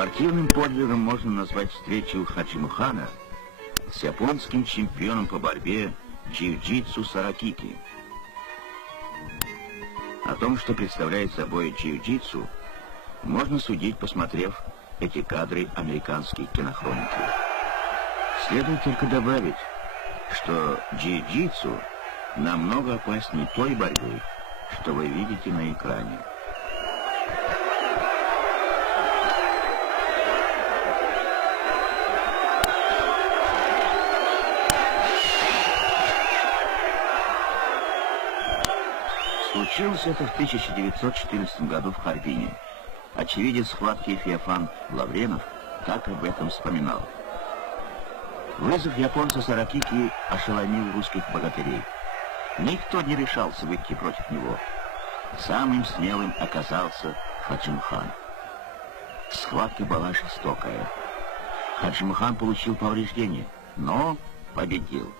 Спортивным подвигом можно назвать встречу Хаджимухана с японским чемпионом по борьбе джиу-джитсу Саракики. О том, что представляет собой джиу-джитсу, можно судить, посмотрев эти кадры американской кинохроники. Следует только добавить, что джиу-джитсу намного опаснее той борьбы, что вы видите на экране. Случилось это в 1914 году в Харбине. Очевидец схватки Феофан Лавренов так об этом вспоминал. Вызов японца Саракики ошеломил русских богатырей. Никто не решался выйти против него. Самым смелым оказался Хаджимухан. Схватка была жестокая. Хаджимухан получил повреждения, но победил.